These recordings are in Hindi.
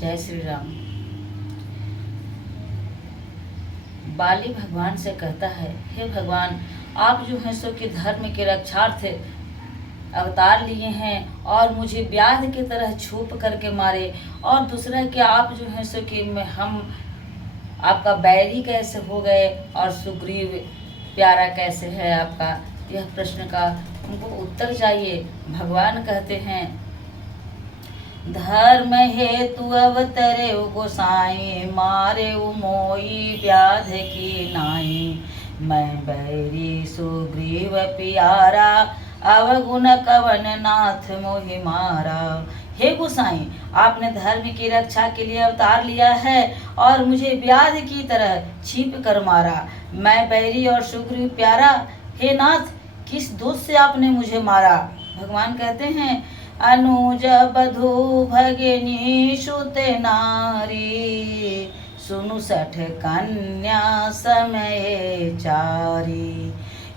जय श्री राम। बाली भगवान से कहता है, हे भगवान, आप जो हैं सो कि धर्म के रक्षार्थ अवतार लिए हैं और मुझे व्याध की तरह छुप करके मारे, और दूसरा कि आप जो हैं सो कि हम आपका बैरी कैसे हो गए और सुग्रीव प्यारा कैसे है आपका। यह प्रश्न का हमको उत्तर चाहिए। भगवान कहते हैं, धर्म हेतु अवतरे गोसाई, मारे मोई व्याध की नाई। मैं बैरी सुग्रीव प्यारा, अवगुण कवन नाथ मोहि मारा। हे गोसाई, आपने धर्म की रक्षा के लिए अवतार लिया है और मुझे व्याध की तरह छीप कर मारा। मैं बैरी और सुग्रीव प्यारा, हे नाथ, किस दोष से आपने मुझे मारा। भगवान कहते हैं, अनुज बधू भगिनी सुत नारी, सुनु सठ कन्या समय चारी।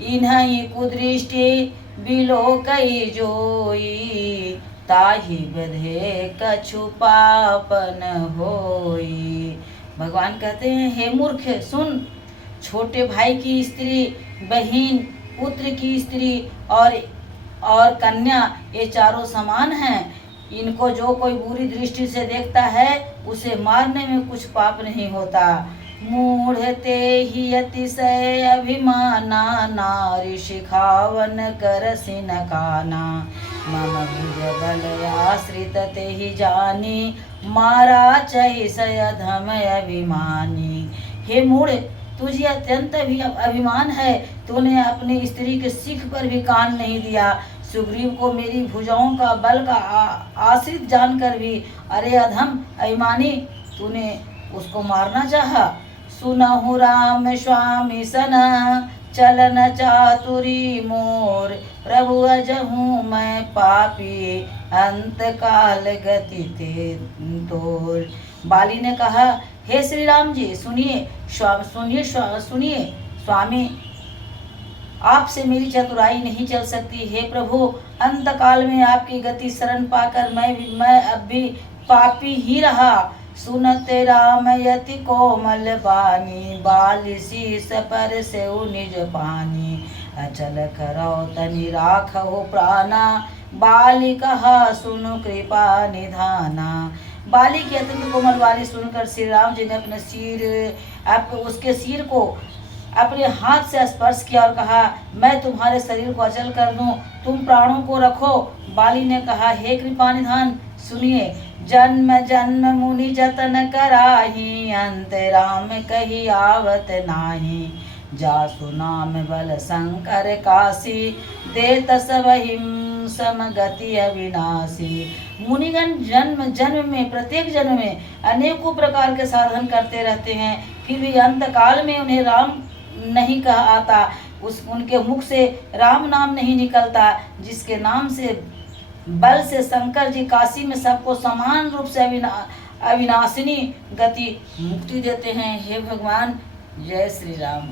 इन्हीं कुदृष्टि बिलोकई जोई, ताहि बधे कछु पापन होई। भगवान कहते हैं, हे मूर्ख सुन, छोटे भाई की स्त्री, बहन, पुत्र की स्त्री और कन्या, ये चारों समान हैं। इनको जो कोई बुरी दृष्टि से देखता है उसे मारने में कुछ पाप नहीं होता। मूढ़ते ही अतिशय अभिमाना, नारी शिखावन कर सिन काना। मम भुज बल आश्रित ते ही जानी, मारा चहिसय अधम अभिमानी। हे मूढ़, तुझे अत्यंत अभिमान है, तूने अपनी स्त्री के सिख पर भी कान नहीं दिया। सुग्रीव को मेरी भुजाओं का बल का आश्रित जानकर भी, अरे अधम अभिमानी, तूने उसको मारना चाहा। सुनहु राम स्वामी सना, चलन चातुरी मोर। प्रभु अजहूँ मैं पापी, अंत काल गति ते तोर। बाली ने कहा, हे श्री राम जी, सुनिए सुनिए स्वामी, आपसे मेरी चतुराई नहीं चल सकती। हे प्रभु, अंत काल में आपकी गति शरण पाकर मैं अब भी पापी ही रहा। सुनते राम यति कोमल बानी, बाली शीस पर से निज पानी। अचल करो तनि राखो प्राणा, बाली कहा सुनु कृपा निधाना। बाली की अत्यंत कोमल वाली सुनकर श्री राम जी ने उसके सिर को अपने हाथ से स्पर्श किया और कहा, मैं तुम्हारे शरीर को अचल कर दूं, तुम प्राणों को रखो। बाली ने कहा, हे कृपा निधान, सुनिए। जन्म जन्म मुनि जतन कराही, अंत राम कही आवत नाही। जासु नाम बल शंकर काशी, देत सब हिम समगति अविनाशी। मुनिगण जन्म जन्म में, प्रत्येक जन्म में अनेकों प्रकार के साधन करते रहते हैं, फिर भी अंत काल में उन्हें राम नहीं कहा आता, उनके मुख से राम नाम नहीं निकलता, जिसके नाम से बल से शंकर जी काशी में सबको समान रूप से अविनाशिनी गति मुक्ति देते हैं। हे भगवान, जय श्री राम।